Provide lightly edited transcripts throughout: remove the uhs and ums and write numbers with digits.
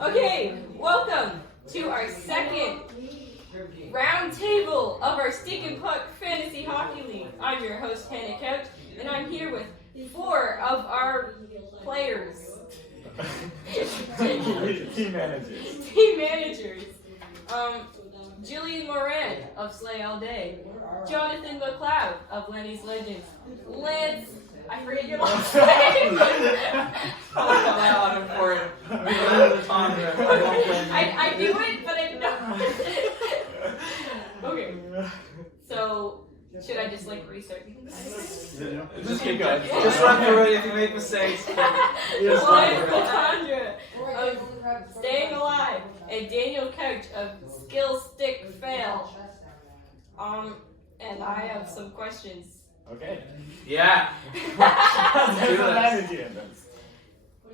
Okay, welcome to our second roundtable of our Stinkin' Puck Fantasy Hockey League. I'm your host, Hannah Couch, and I'm here with 4 of our players. Team managers. Team managers. Jillian Moran of Slay All Day. Jonathan McLeod of Lenny's Legends. Lance, I forget your last name. I knew it, but I didn't know. Okay. So, should I just restart? Just keep going. Just run through it if you make mistakes. Latondra of Staying Alive, and Daniel Couch of Skill Stick Fail. And I have some questions. Okay. Yeah.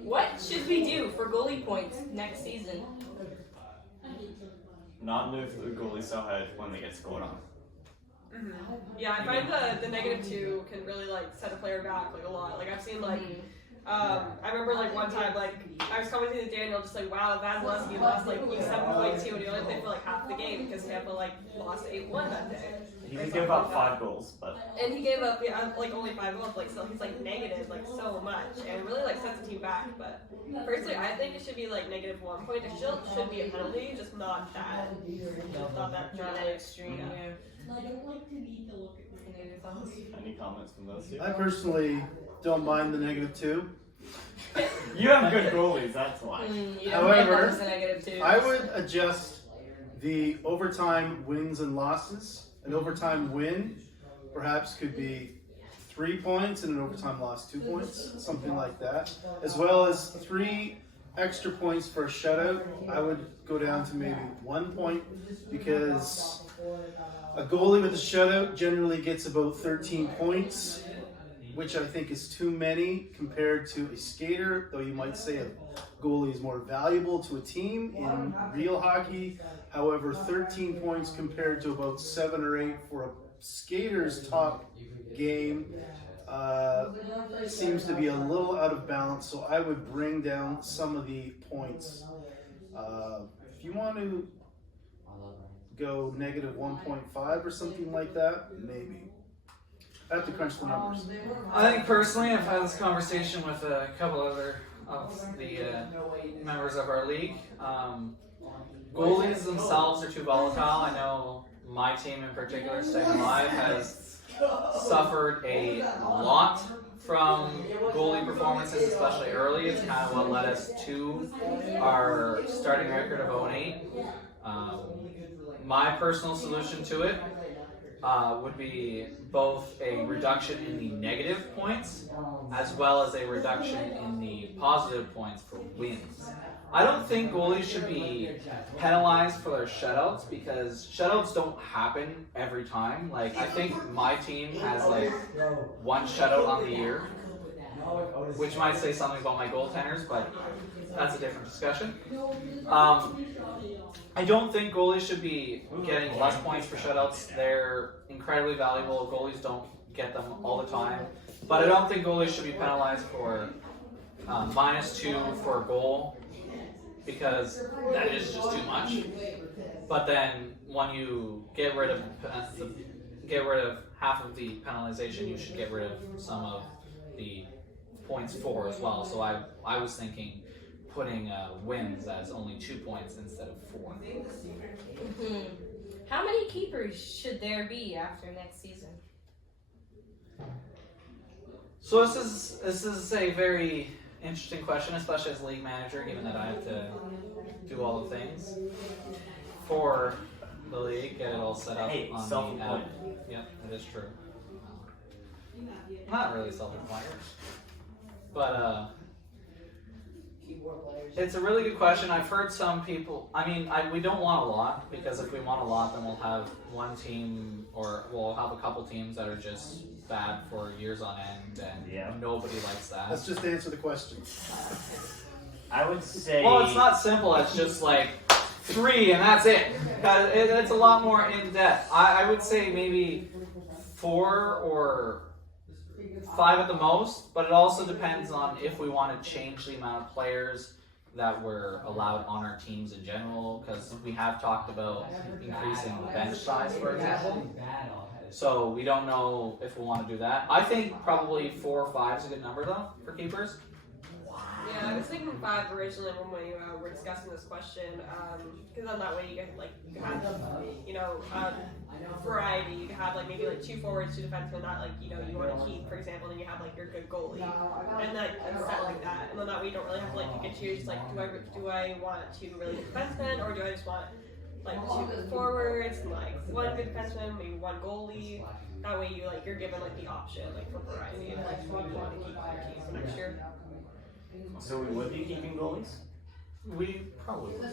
What should we do for goalie points next season? Not move the goalie so hard when they get scored on. Mm-hmm. Yeah, I find the -2 can really set a player back a lot. I've seen I remember one time I was commenting to Daniel just wow, Vasilevsky lost 7.2 and he only played for half the game because Tampa lost 8-1 that day. He did give up 5 goals, but and he gave up only 5 goals. So he's negative so much and it really sets the team back. But personally, I think it should be -1 point. It still should be a penalty, just not that extreme. Yeah. any comments from those two? I personally don't mind the -2. You have good goalies, that's why. However, -2. I would adjust the overtime wins and losses. An overtime win perhaps could be 3 points and an overtime loss 2 points, something like that. As well as 3 extra points for a shutout. I would go down to maybe 1 point because a goalie with a shutout generally gets about 13 points, which I think is too many compared to a skater, though you might say a goalie is more valuable to a team in real hockey. However, 13 points compared to about 7 or 8 for a skater's top game seems to be a little out of balance, so I would bring down some of the points. If you want to go -1.5 or something like that, maybe. I have to crunch the numbers. I think personally, I've had this conversation with a couple other of the members of our league. Goalies themselves are too volatile. I know my team in particular, Staying Alive, has suffered a lot from goalie performances, especially early. It's kind of what led us to our starting record of 0-8. My personal solution to it would be both a reduction in the negative points as well as a reduction in the positive points for wins. I don't think goalies should be penalized for their shutouts because shutouts don't happen every time. I think my team has 1 shutout on the year, which might say something about my goaltenders, but that's a different discussion. I don't think goalies should be getting less points for shutouts. They're incredibly valuable. Goalies don't get them all the time. But I don't think goalies should be penalized for -2 for a goal because that is just too much. But then when you get rid of half of the penalization, you should get rid of some of the points for as well. So I was thinking putting wins as only 2 points instead of 4. Mm-hmm. How many keepers should there be after next season? So this is a very interesting question, especially as league manager, given that I have to do all the things for the league, get it all set up Hey, on the self-employed. app. Yep, that is true. Not really self-employed, but it's a really good question. I've heard some people. We don't want a lot because if we want a lot, then we'll have one team or we'll have a couple teams that are just bad for years on end, and nobody likes that. Let's just answer the question. I would say... Well, it's not simple. It's just 3 and that's it. It's a lot more in depth. I would say maybe 4 or 5 at the most, but it also depends on if we want to change the amount of players that we're allowed on our teams in general, because we have talked about increasing the bench size, for example. So we don't know if we want to do that. I think probably 4 or 5 is a good number though for keepers. Yeah, I was thinking 5 originally when we were discussing this question, because then that way you get like you have variety. You can have like maybe like 2 forwards, 2 defensemen that like you want to keep, for example, and then you have like your good goalie, and like set like that, and then that way you don't really have to like pick and choose. Like, do I want 2 really good defensemen, or do I just want like 2 good forwards and like 1 good defenseman, maybe 1 goalie? That way you're given like the option like for variety of like who you want to keep on your team for next year. So we would be keeping goalies? We probably would.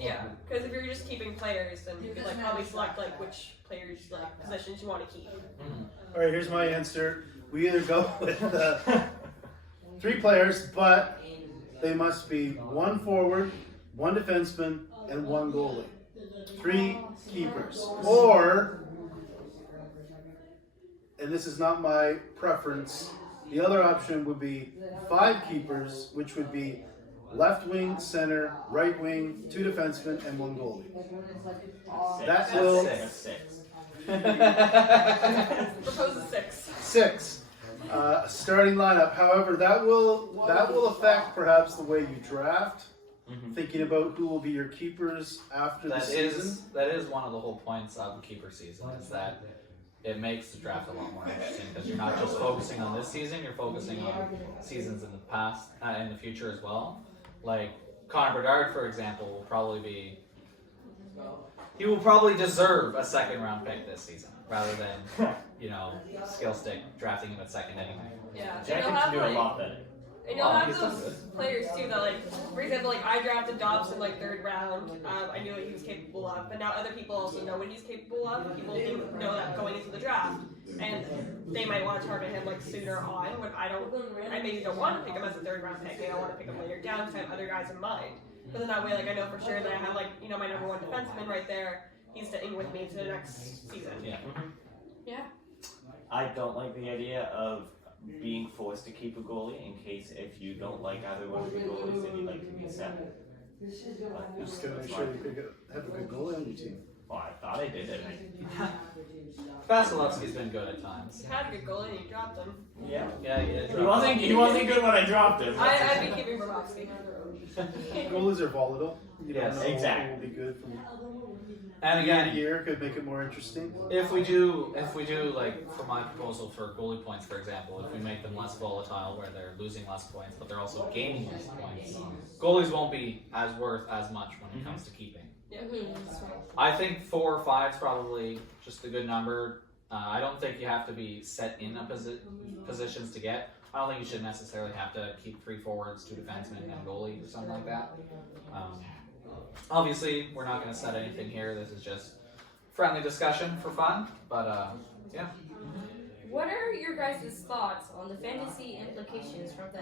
Yeah, because if you're just keeping players, then you could like probably select like which players like positions you want to keep. All right, here's my answer. We either go with 3 players, but they must be 1 forward, 1 defenseman, and 1 goalie. 3 keepers. Or, and this is not my preference, the other option would be 5 keepers, which would be left wing, center, right wing, 2 defensemen, and 1 goalie. That will 6. Propose 6. 6. Starting lineup. However, that will affect perhaps the way you draft. Thinking about who will be your keepers after the season. That is one of the whole points of the keeper season, is that it makes the draft a lot more interesting, because you're not just focusing on this season, you're focusing on seasons in the past, in the future as well. Like Connor Bedard, for example, will probably deserve a 2nd round pick this season, rather than skill stick drafting him at 2nd anyway. Yeah, and Jack you'll can have do a like, lot better. and you'll he's have done those players too that like, for example, like I drafted Dobson like 3rd round. I knew what he was capable of, but now other people also know what he's capable of. People didn't know that going into the draft, and they might want to target him like sooner on. When I maybe don't want to pick him as a 3rd round pick. I don't want to pick him later down because I have other guys in mind. But then that way, like I know for sure that I have like my number 1 defenseman right there. He's sitting with me to the next season. Yeah. Yeah. I don't like the idea of being forced to keep a goalie in case if you don't like either one of the goalies that you'd like to be set. You just gotta make sure you have a good goalie on your team. Well, I thought I did it. Vasilevsky's been good at times. He had a good goalie and you dropped him. Yeah. Yeah, He wasn't good when I dropped him. I'd be keeping Bobrovsky. Goalies are volatile. You Yes, don't know exactly. what will be good from And again, year could make it more interesting. if we do like for my proposal for goalie points, for example, if we make them less volatile, where they're losing less points, but they're also gaining less points, goalies won't be as worth as much when it comes to keeping. I think 4 or 5 is probably just a good number. I don't think you have to be set in a positions to get. I don't think you should necessarily have to keep 3 forwards, 2 defensemen, and a goalie or something like that. Obviously, we're not going to set anything here. This is just friendly discussion for fun. But yeah. What are your guys' thoughts on the fantasy implications from the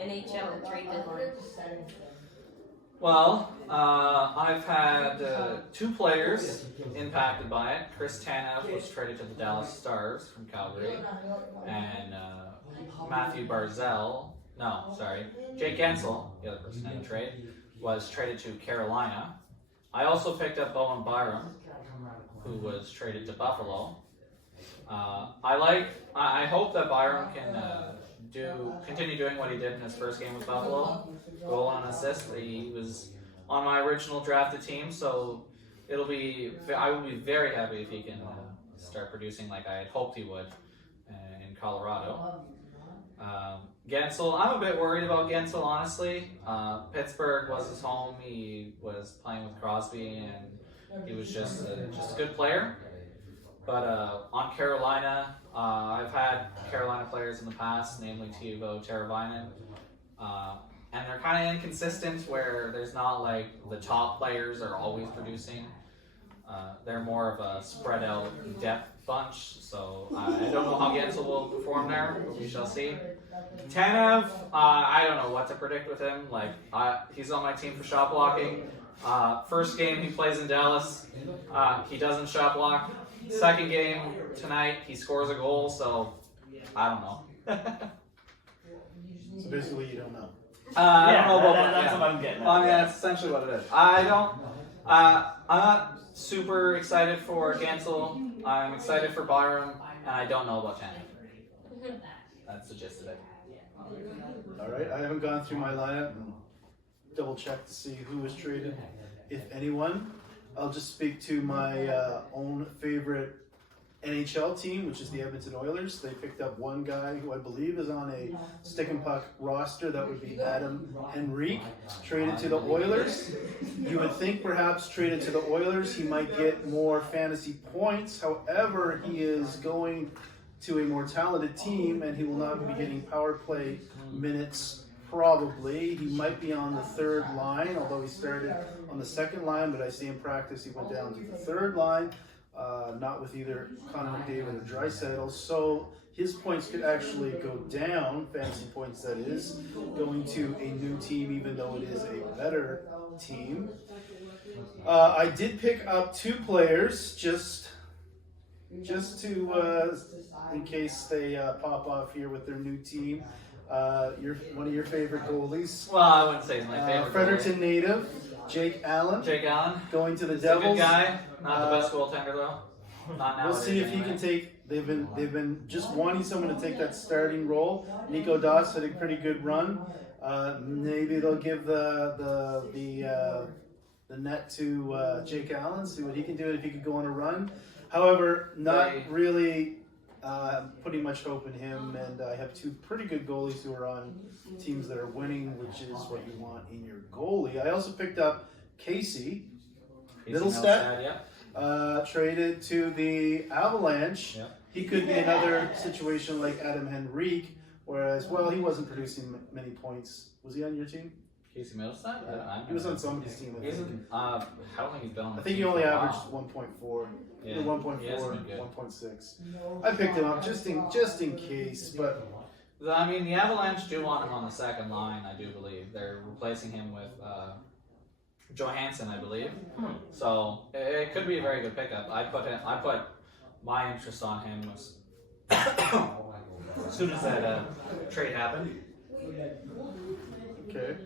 NHL trade deadline? Well, I've had 2 players impacted by it. Chris Tanev was traded to the Dallas Stars from Calgary, and Jake Gensel, the other person in the trade, was traded to Carolina. I also picked up Bowen Byram, who was traded to Buffalo. I hope that Byram can continue doing what he did in his first game with Buffalo. Goal and assist. He was on my original drafted team, so I will be very happy if he can start producing like I had hoped he would in Colorado. Gensel, I'm a bit worried about Gensel, honestly. Pittsburgh was his home. He was playing with Crosby, and he was just a good player. But on Carolina, I've had Carolina players in the past, namely Teuvo Teravainen, and they're kind of inconsistent where there's not like the top players are always producing. They're more of a spread out depth bunch, so I don't know how Gensel will perform there, but we shall see. Tanev, I don't know what to predict with him. He's on my team for shot blocking. First game he plays in Dallas, he doesn't shot block. Second game tonight, he scores a goal, so I don't know. So basically, you don't know. I don't know about that's yeah. what I'm getting at. I mean, that's essentially what it is. I don't. I'm not super excited for Gansel. I'm excited for Byram, and I don't know about Channing. That's the gist of it. All right, I haven't gone through my lineup and double checked to see who was traded, if anyone. I'll just speak to my own favorite NHL team, which is the Edmonton Oilers. They picked up one guy who I believe is on a stick and puck roster. That would be Adam Henrique, traded to the Oilers. You would think perhaps traded to the Oilers he might get more fantasy points. However, he is going to a more talented team and he will not be getting power play minutes probably. He might be on the third line, although he started on the second line, but I see in practice he went down to the third line. Not with either Connor McDavid or Draisaitl, so his points could actually go down, fantasy points that is, going to a new team even though it is a better team. I did pick up two players just to, in case they pop off here with their new team. One of your favorite goalies. Well, I wouldn't say he's my favorite. Fredericton native, Jake Allen. Jake Allen. Going to the He's Devils. a good guy. Not the best goaltender though. Not now. We'll see if he can take. They've been just wanting someone to take that starting role. Nico Doss had a pretty good run. Maybe they'll give the net to Jake Allen. See what he can do if he could go on a run. However, not really putting much hope in him. And I have two pretty good goalies who are on teams that are winning, which is what you want in your goalie. I also picked up Casey Middlestat. Yeah. Traded to the Avalanche. Yep. He could be another situation like Adam Henrique, whereas, well, he wasn't producing many points. Was he on your team? Casey Middlestat? He was on somebody's team. I think. I don't think he's been on the I think he team only for a averaged while. 1.4, Yeah. either 1.4, He hasn't been good. 1.6. I picked him up just in case, but I mean, the Avalanche do want him on the second line, I do believe. They're replacing him with Johansson, I believe. So it could be a very good pickup. I put my interest on him as soon as that trade happened. okay.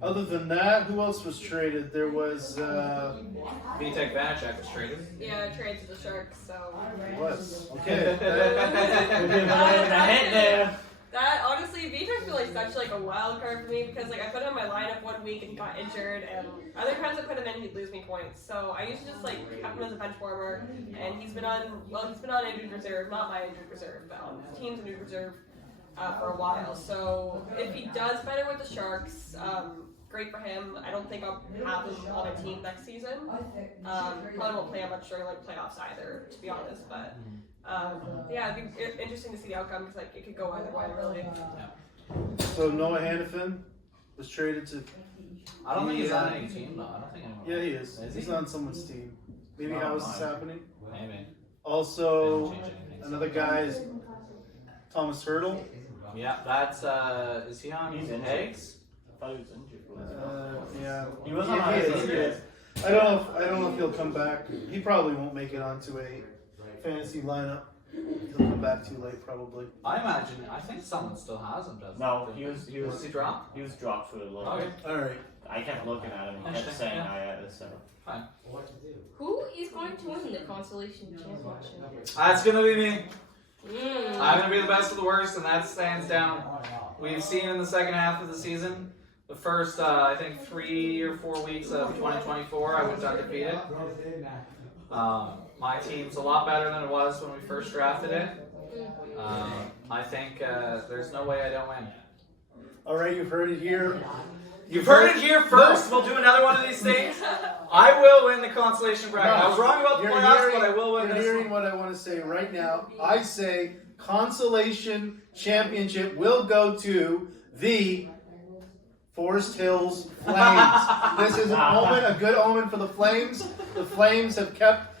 Other than that, who else was traded? There was Vitek Vanacek was traded. Yeah, trade to the Sharks. So was okay. that honestly, Vitek's been like such like a wild card for me because like I put him in my lineup 1 week and he got injured, and other times I put him in he'd lose me points. So I used to just like have him as a bench warmer, and he's been on injured reserve, not my injured reserve, but on the team's injured reserve for a while. So if he does better with the Sharks, great for him. I don't think I'll have him on my team next season. Probably won't play him much during like playoffs either, to be honest. But yeah, it'd be interesting to see the outcome because like it could go either way, really. So Noah Hannafin was traded to. I don't think he's on any team though. I don't think anyone. Yeah, he is. He's on someone's team. Maybe how is this happening? Maybe. Also, They don't change anything, so. another guy is Thomas Hurdle. Yeah, that's is he on eggs? I thought he was injured. Yeah, He was Yeah, on he ice. is, he is. I don't know if he'll come back. He probably won't make it onto a fantasy lineup. He'll come back too late, probably. I think someone still has him, doesn't No, he? he was Was he dropped? He was dropped for a little Okay. bit. All right. I kept looking at him. He kept Interesting, saying yeah. I had this. So. Fine. Who is going to win the consolation championship? That's gonna be me. Mm. I'm gonna be the best of the worst, and that stands down. We've seen in the second half of the season, the first I think 3 or 4 weeks of 2024, I went undefeated. My team's a lot better than it was when we first drafted it. I think there's no way I don't win. All right, you've heard it here. You've heard it here first. We'll do another one of these things. I will win the consolation bracket. I was wrong about the playoffs, but I will win You're this. hearing what I want to say right now. I say consolation championship will go to the Forest Hills Flames. This is an omen, a good omen for the Flames. The Flames have kept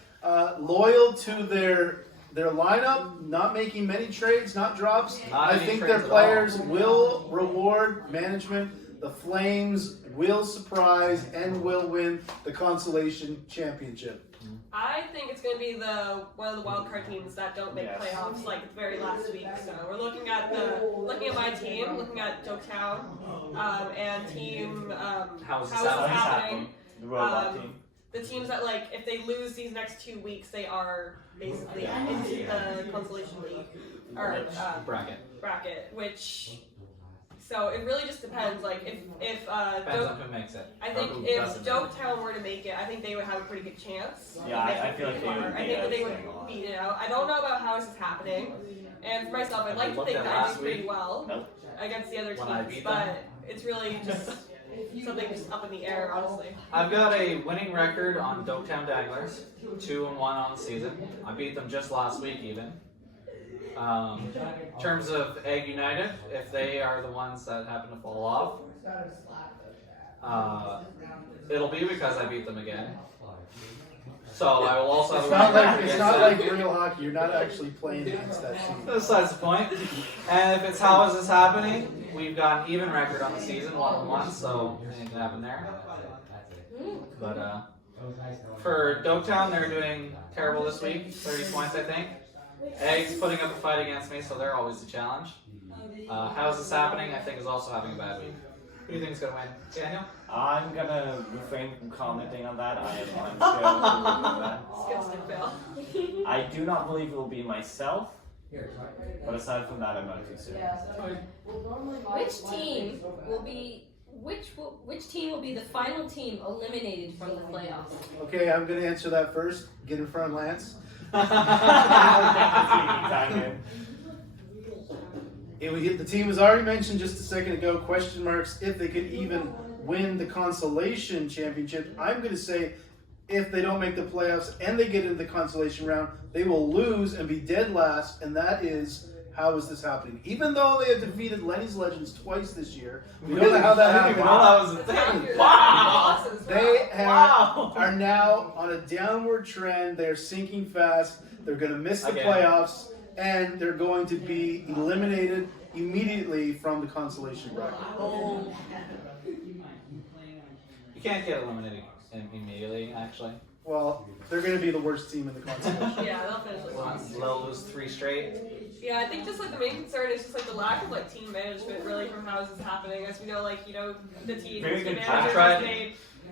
loyal to their lineup, not making many trades, not drops. I think their players will reward management. The Flames will surprise and will win the consolation championship. I think it's going to be one of the wild card teams that don't make playoffs like the very last week. So we're looking at my team, looking at Joketown, and team How's How this Is This happening? Happening. The robot team. The teams that like if they lose these next 2 weeks, they are basically into the consolation league or bracket, which. So it really just depends. Like if Depends on who makes it. I or think who if doesn't. Joketown were to make it, I think they would have a pretty good chance. Yeah, I feel like they would. I think that they would beat it out. I don't know about how this is happening, and for myself, I'd like to think that I did pretty well against the other teams, but it's really just something just up in the air, honestly. I've got a winning record on Doketown Danglers, 2-1 on the season. I beat them just last week even. In terms of Egg United, if they are the ones that happen to fall off, it'll be because I beat them again. So I will also have It's not like real hockey. You're not actually playing against that team. Besides the point. And if it's How Is This Happening, we've got an even record on the season, 1-1, so anything can happen there. But for Doketown, they're doing terrible this week, 30 points I think. Egg's putting up a fight against me, so they're always a challenge. How's This Happening, I think, is also having a bad week. Who do you think is going to win? Daniel? I'm gonna refrain from commenting on that. I'm scared of that. Skeptic fail. I do not believe it will be myself, but aside from that, I'm not too soon. Which team will be which team will be the final team eliminated from the playoffs? Okay, I'm gonna answer that first. Get in front of Lance. The team was already mentioned just a second ago. Question marks if they could even win the consolation championship. I'm going to say if they don't make the playoffs and they get into the consolation round, they will lose and be dead last. And that is How Is This Happening? Even though they have defeated Lenny's Legends twice this year, we don't know how that happened. That was a thing. Wow! They are now on a downward trend. They're sinking fast. They're going to miss the playoffs, and they're going to be eliminated immediately from the consolation bracket. You can't get eliminated immediately, actually. Well, they're going to be the worst team in the consolation. Yeah, they'll finish like last. They'll lose 3 straight. Yeah, I think just like the main concern is just like the lack of like team management really from How Is This Happening. As we know, like the team manager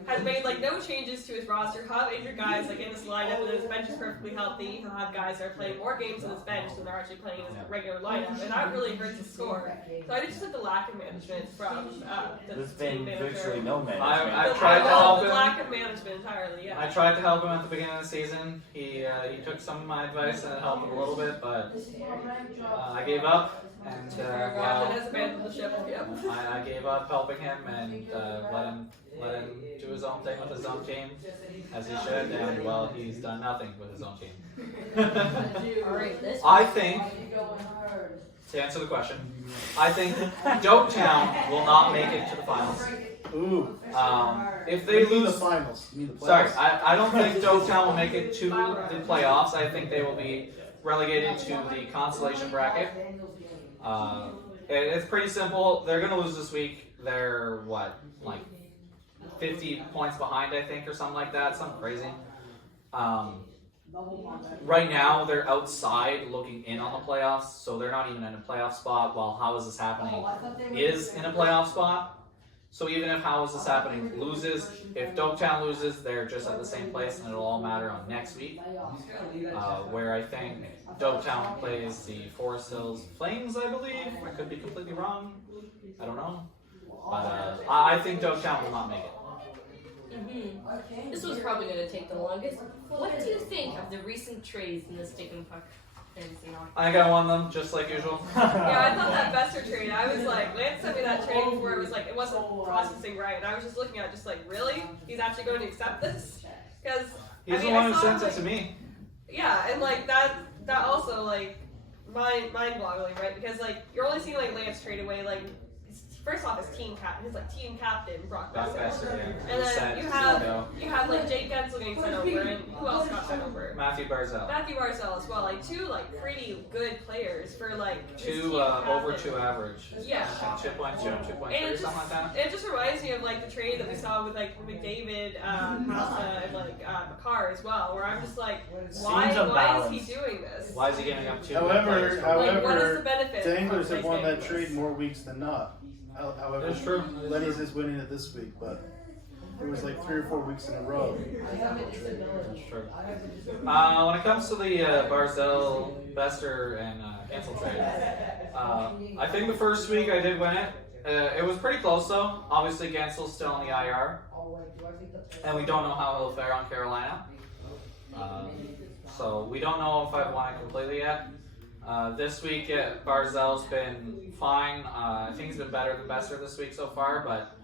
has made like no changes to his roster. He'll have injured guys like in this lineup, and his bench is perfectly healthy. He'll have guys that are playing more games on his bench than they're actually playing in his regular lineup, and that really hurts his score. So I think just like the lack of management from There's the team been manager. virtually no management. I tried to help The him. lack of management entirely. Yeah. I tried to help him at the beginning of the season. He took some of my advice and it helped him a little bit, but I gave up. And Captain has abandoned the ship. Yep. I gave up helping him and let him do his own thing with his own team, as he should. And well, he's done nothing with his own team. I think, to answer the question, I think Doketown will not make it to the finals. Ooh. If they lose the finals. You mean the playoffs. Sorry, I don't think Doketown will make it to the playoffs. I think they will be relegated to the consolation bracket. It's pretty simple. They're going to lose this week. They're, like 50 points behind, I think, or something like that. Something crazy. Right now, they're outside looking in on the playoffs, so they're not even in a playoff spot, while How Is This Happening is in a playoff spot. So even if How Is This Happening loses, if Doketown loses, they're just at the same place, and it'll all matter on next week. Where I think Doketown plays the Forest Hills Flames, I believe. I could be completely wrong. I don't know. But I think Doketown will not make it. This was probably going to take the longest. What do you think of the recent trades in the Stick and Puck fantasy hockey? I think I won them, just like usual. Yeah, I thought that Besser trade, I was like, Lance sent me that trade before, it was like, it wasn't processing right, and I was just looking at it just like, really? He's actually going to accept this? Because, He's the one who sent it to me. Yeah, and like, that also, like, mind-boggling, right? Because, like, you're only seeing, like, Lance trade away, like, first off, his team captain, Brock Besser. Yeah. And then you have like Jake Gensel getting sent over, and who else got sent over? Matthew Barzell. Matthew Barzell as well. Like two like pretty good players for like this team Two to have over it. 2 average. Yeah. 2.2, 2.3, And something like that. it just reminds me of like the trade that we saw with like McDavid, Pasta, and like Makar as well, where I'm just like, why is unbalanced. he doing this? Why is he giving up 2 However- players? Like, what is however, the benefit? The Anglers of have won that replacing trade more weeks than not. However, That's true. Lenny's is winning it this week, but it was like 3 or 4 weeks in a row. That's true. When it comes to the Barzell, Bester, and Cancel trade, I think the first week I did win it. It was pretty close though. Obviously, Gensel's still in the IR, and we don't know how he'll fare on Carolina. So we don't know if I've won it completely yet. This week, Barzell's been fine. I think he's been better than Bester this week so far, but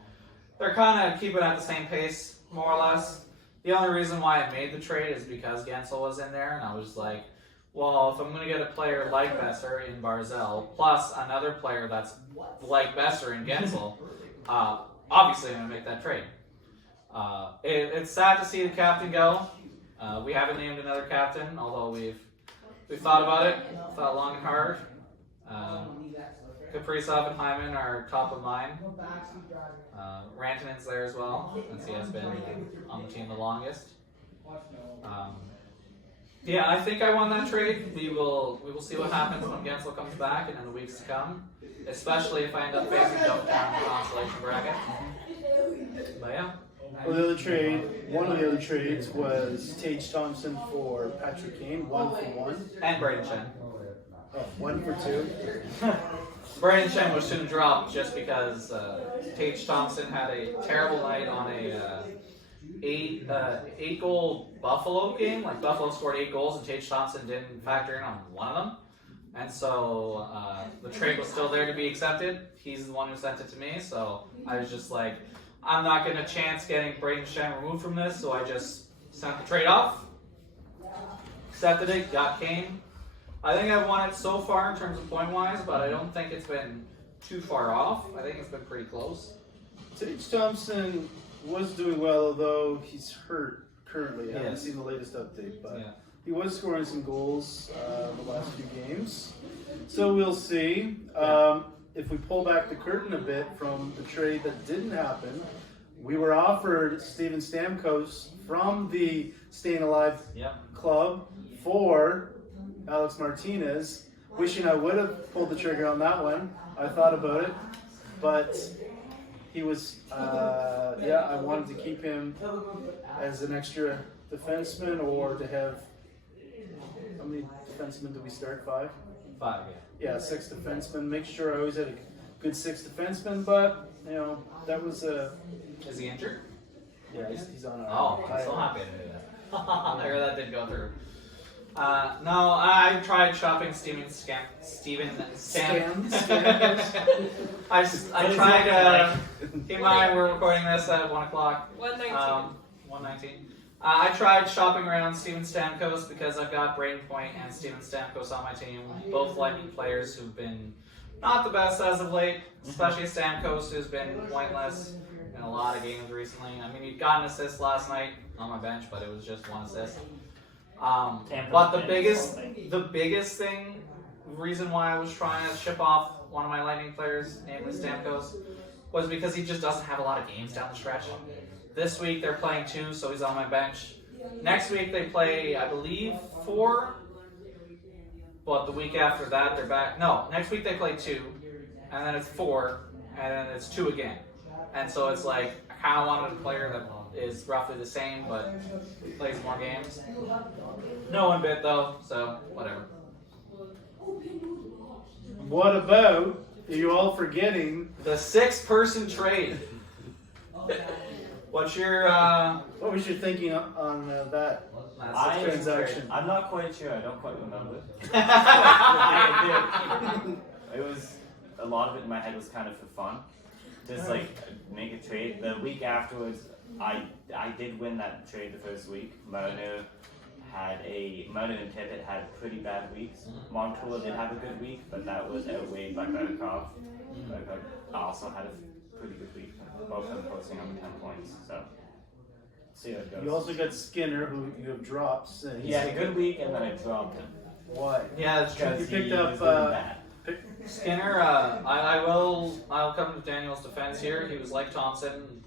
they're kind of keeping at the same pace, more or less. The only reason why I made the trade is because Gensel was in there, and I was like, well, if I'm going to get a player like Besser in Barzell, plus another player that's like Besser in Gensel, obviously I'm going to make that trade. It's sad to see the captain go. We haven't named another captain, although we've thought about it, thought long and hard. Kaprizov and Hyman are top of mind. Rantanen's there as well, since he has been on the team the longest. Yeah, I think I won that trade. We will see what happens when Gensel comes back and in the weeks to come, especially if I end up facing Dopetown in the consolation bracket. But yeah. Well, one of the other trades was Tage Thompson for Patrick Kane, 1 for 1. And Braden Chen. Oh, 1 for 2. Braden Chen was soon dropped just because Tage Thompson had a terrible night on a 8-goal Buffalo game. Like Buffalo scored 8 goals and Tage Thompson didn't factor in on one of them. And so the trade was still there to be accepted. He's the one who sent it to me, so I was just like, I'm not going to chance getting Braden Chen removed from this, so I just sent the trade off, accepted it, got Kane. I think I've won it so far in terms of point-wise, but I don't think it's been too far off. I think it's been pretty close. Tage Thompson was doing well, although he's hurt currently. I haven't Yes. seen the latest update, but Yeah. he was scoring some goals the last few games. So we'll see. If we pull back the curtain a bit from the trade that didn't happen, we were offered Steven Stamkos from the Staying Alive Yep. club for Alex Martinez. Wishing I would have pulled the trigger on that one. I thought about it, but he was, I wanted to keep him as an extra defenseman, or to have, how many defensemen do we start? 5? 5, yeah. Yeah, 6 defensemen. Make sure I always had a good 6 defensemen, but, that was Is he injured? yeah, he's on our Oh, I'm so happy to do that. I heard that didn't go through. No, I tried shopping Steven Stamkos. I tried, keep in mind we're recording this at 1 o'clock. 119. 119. I tried shopping around Steven Stamkos because I've got Braden Point and Steven Stamkos on my team. Both Lightning players who've been not the best as of late, especially Stamkos, who's been pointless in a lot of games recently. I mean, he got an assist last night on my bench, but it was just 1 assist. But the biggest reason why I was trying to ship off one of my Lightning players, namely Stamkos, was because he just doesn't have a lot of games down the stretch. This week they're playing 2, so he's on my bench. Next week they play, I believe, 4. But the week after that they're back. No, next week they play 2, and then it's 4, and then it's 2 again. And so it's like, I kind of wanted a player that is roughly the same, but plays more games. No one bit though, so whatever. What about, are you all forgetting, The 6-person trade. What's your what was your thinking on that I- transaction? I'm not quite sure. I don't quite remember. It was a lot of it in my head was kind of for fun, just like make a trade. The week afterwards, I did win that trade the first week. Mariner and Tippett had pretty bad weeks. Montour did have a good week, but that was outweighed by Belikov. Belikov also had a pretty good week. Both of them posting over 10 points. So See how it goes. You also got Skinner, who you have dropped since. He had a good week, and then I dropped him. Why? Yeah, that's true. Because You picked he up, was doing bad. Skinner, I'll come to Daniel's defense here. He was like Thompson.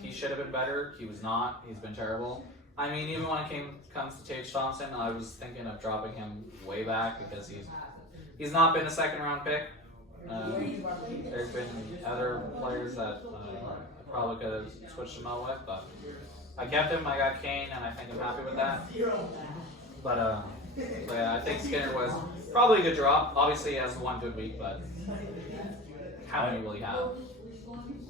He should have been better. He was not. He's been terrible. I mean, even when it comes to Tage Thompson, I was thinking of dropping him way back because he's not been a second round pick. There's been other players that I probably could have switched him out with, but I kept him. I got Kane, and I think I'm happy with that. But yeah, I think Skinner was probably a good drop. Obviously, he has one good week, but how many will he have?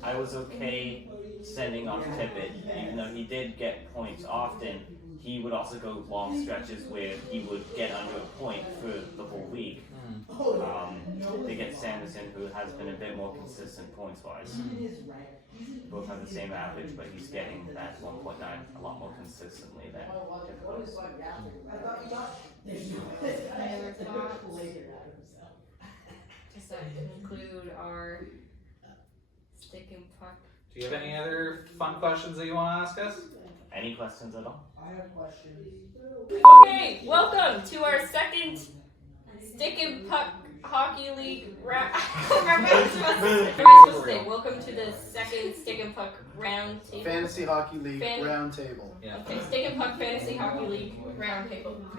I was okay sending off Tippett, even though he did get points often. He would also go long stretches where he would get under a point for the whole week. They get Sanderson, who has been a bit more consistent points-wise. Both have the same average, but he's getting that 1.9 a lot more consistently than Tippett was. Any other thoughts? Does that include our stick and puck? Do you have any other fun questions that you want to ask us? Any questions at all? Okay, welcome to our second stick and puck hockey league round. Welcome to the second stick and puck round table. Fantasy Hockey League Fan- Roundtable. Yeah. Okay, stick and puck fantasy hockey league round table.